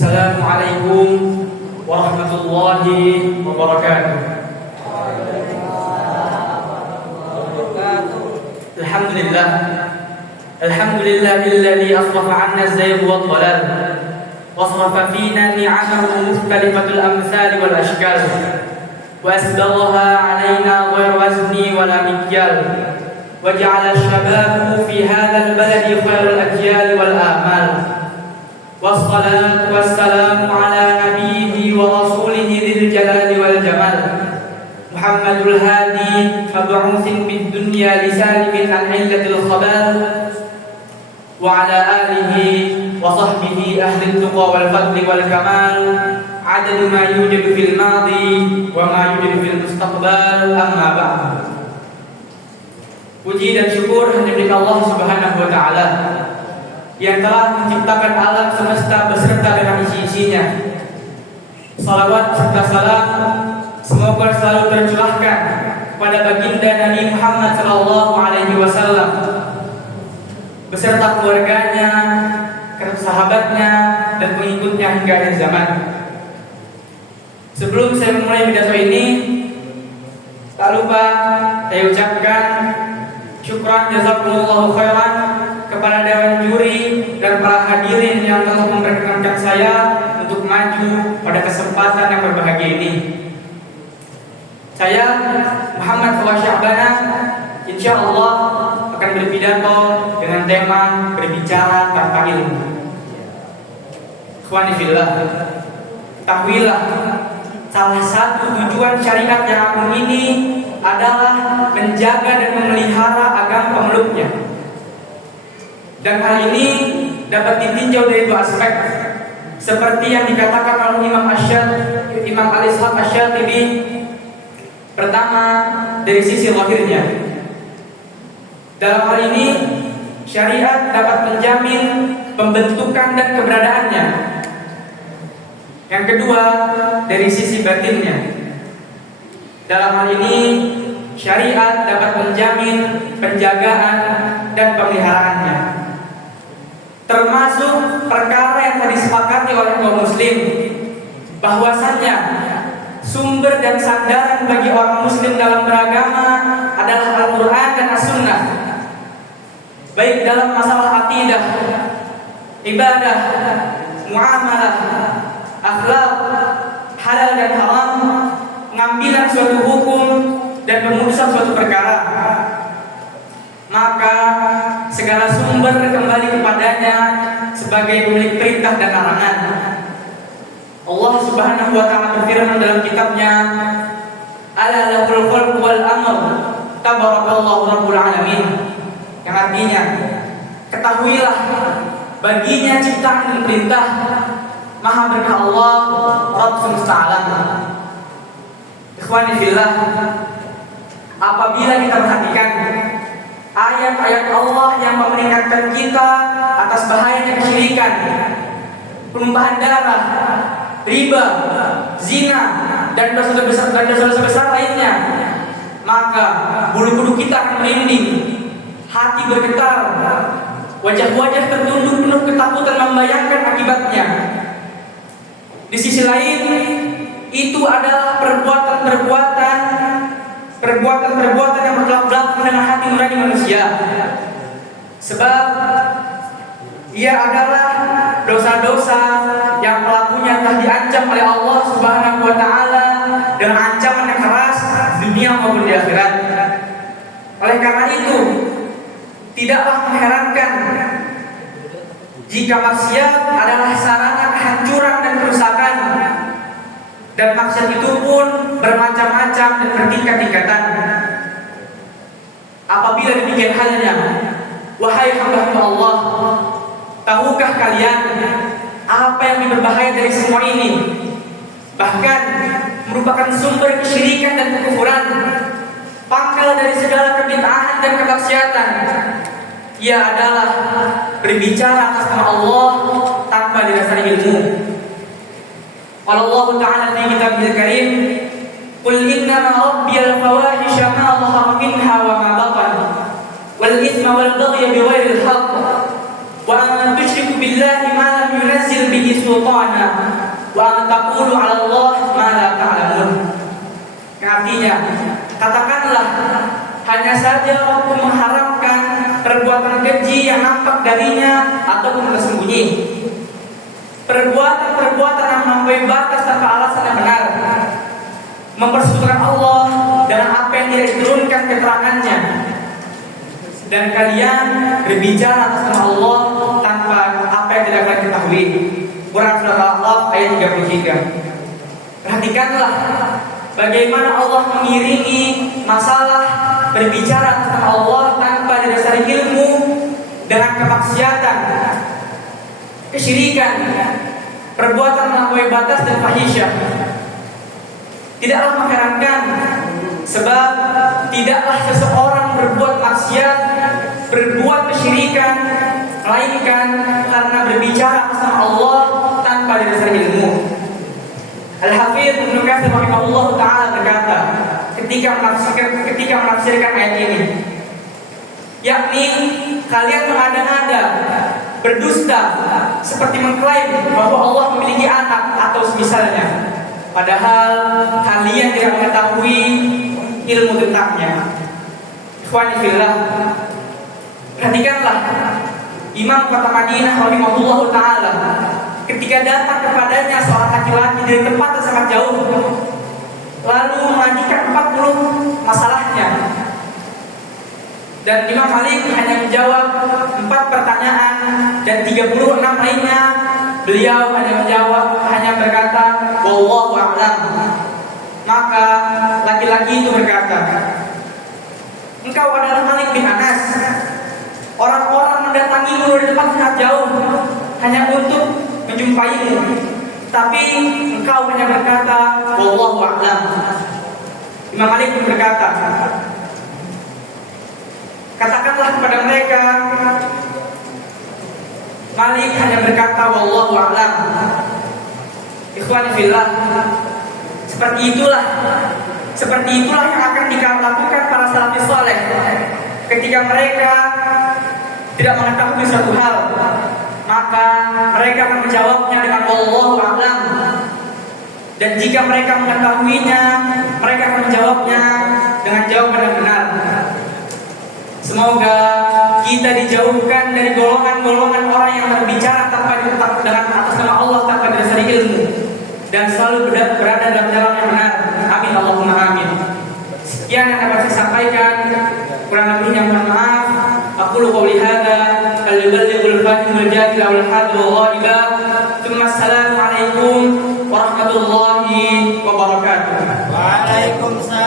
Assalamualaikum warahmatullahi wabarakatuh. Alhamdulillah. Alhamdulillahilladzi asrafa 'anna az-zayg wad dhalal wa asrafa fina ni'amahu mukhtalifatul amsal wal ashkal wa asbaghaha 'alaina ghayra wazni wa la mikyal wa ja'ala asy-shababa fi hadzal baladi khairal ajyal wal amal. Wassalatu wassalamu ala nabiyhi wa rasulihi dzil jalali wal jamal Muhammadul hadi mab'utsin bid dunya lisalimin an illatil khabal wa ala alihi wa sahbihi ahli tuqa wal fadli wal kamal adadu ma yujadu fil madi wa ma yujadu fil mustaqbal amma ba'd. Puji dan syukur hanya milik Allah Subhanahu wa taala yang telah menciptakan alam semesta beserta dengan isi-isinya. Salawat serta salam semoga selalu tercurahkan kepada baginda Nabi Muhammad SAW beserta keluarganya, sahabatnya, dan pengikutnya hingga akhir zaman. Sebelum saya memulai pidato ini, tak lupa saya ucapkan syukran jazakumullahu khairan kepada dewan juri dan para hadirin yang telah memperkenankan saya untuk maju pada kesempatan yang berbahagia ini. Saya Muhammad Fawaz Syahbana, insya Allah akan berpidato dengan tema berbicara tanpa ilmu. Ikhwani fillah, ketahuilah salah satu tujuan syariat yang agung ini adalah menjaga dan memelihara agama pemeluknya. Dan hal ini dapat ditinjau dari dua aspek, seperti yang dikatakan oleh Imam Al-Ishaq Asy-Syatibi. Pertama, dari sisi lahirnya. Dalam hal ini, syariat dapat menjamin pembentukan dan keberadaannya. Yang kedua, dari sisi batinnya. Dalam hal ini, syariat dapat menjamin penjagaan dan pemeliharaannya. Termasuk perkara yang telah disepakati oleh kaum muslim, bahwasannya sumber dan sandaran bagi orang muslim dalam beragama adalah Al-Quran dan As-Sunnah, baik dalam masalah akidah, ibadah, muamalah, akhlak, halal dan haram, pengambilan suatu hukum dan pemutusan suatu perkara. Maka segala sumber kembali kepadanya sebagai pemilik perintah dan larangan. Allah Subhanahu wa taala berfirman dalam kitabnya, "Ala lahul khalqu wal amr, tabarakallahu rabbul alamin." Yang artinya, ketahuilah baginya ciptaan dan perintah, maha berkah Allah, Rabb semesta alam. Ikhwani fillah, apabila kita perhatikan ayat-ayat Allah yang memperingatkan kita atas bahayanya kesyirikan, penumpahan darah, riba, zina, dan dosa-dosa besar lainnya, maka bulu kuduk kita akan merinding, hati bergetar, wajah-wajah tertunduk penuh ketakutan membayangkan akibatnya. Di sisi lain, itu adalah perbuatan yang bertolak belakang dengan hati nurani manusia. Sebab ia adalah dosa-dosa yang pelakunya telah diancam oleh Allah Subhanahu wa taala dengan ancaman yang keras di dunia maupun di akhirat. Oleh karena itu, tidaklah mengherankan jika maksiat adalah sarana kehancuran dan kerusakan. Dan maksiat itu pun bermacam-macam dan bertingkat-tingkatan. Apabila demikian halnya, wahai hamba Allah, tahukah kalian apa yang lebih berbahaya dari semua ini? Bahkan merupakan sumber kesyirikan dan kekufuran, pangkal dari segala kebid'ahan dan kemaksiatan. Ia adalah berbicara atas nama Allah tanpa didasari ilmu. Qala Allah Ta'ala fi kitabihil karim, "Qul innama rabbiyal fawahisha ma dhahara minha wa ma batan, wal itsma wal baghya bighairil haqq, wa an tusyriku billahi ma lam yunzil bihi bihi sultana wa an taqulu 'ala Allah ma la ta'lamun. Artinya, katakanlah hanya saja Rabbku mengharamkan perbuatan keji yang nampak darinya ataupun tersembunyi, perbuatan-perbuatan yang melampaui batas tanpa alasan yang benar, mempersekutukan Allah dalam apa yang tidak diturunkan keterangannya, dan kalian berbicara atas nama Allah tanpa apa yang tidak kalian ketahui. Quran Surat Al-A'raf ayat 33. Perhatikanlah bagaimana Allah mengiringi masalah berbicara tentang Allah tanpa didasari ilmu dengan kemaksiatan, kesyirikan, perbuatan melampaui batas dan fahisyah. Tidaklah mengherankan, sebab tidaklah seseorang berbuat maksiat, berbuat kesyirikan, melainkan karena berbicara tentang Allah tanpa didasari ilmu. Al-Hafidz Ibnu Katsir rahimahullah taala berkata ketika menafsirkan ayat ini, yakni kalian mengada-ngada, berdusta, seperti mengklaim bahwa Allah memiliki anak atau semisalnya, padahal kalian tidak mengetahui ilmu tentangnya. Ikhwani fillah, perhatikanlah Imam Kota Madinah rahimahullah taala ketika datang kepadanya seorang laki-laki dari tempat yang sangat jauh, lalu melanjutkan 40 masalahnya, dan Imam Malik hanya menjawab 4 pertanyaan dan 36 lainnya beliau hanya berkata wallahu a'lam. Maka laki-laki itu berkata, engkau adalah Malik bin Anas, orang-orang mendatangimu dari tempat sangat jauh hanya untuk menjumpaimu, tapi engkau hanya berkata wallahu a'lam. Imam Malik pun berkata, katakanlah kepada mereka, Malik hanya berkata wallahu a'lam. Ikhwani fillah, seperti itulah yang akan dilakukan para salafus saleh ketika mereka tidak mengetahui suatu hal, maka mereka akan menjawabnya dengan wallahu a'lam. Dan jika mereka mengetahuinya, mereka akan menjawabnya dengan jawaban yang benar. Semoga kita dijauhkan dari golongan-golongan orang yang berbicara tanpa dengan atas nama Allah tanpa didasari ilmu, dan selalu berada dalam jalan yang benar. Amin Allahumma amin. Sekian yang dapat saya sampaikan, kurang lebihnya mohon maaf. Aqulu qouli hadza wal yuballighul fahimul jahil wal hadru ghaiba. Assalamu alaikum warahmatullahi wabarakatuh. Waalaikumsalam.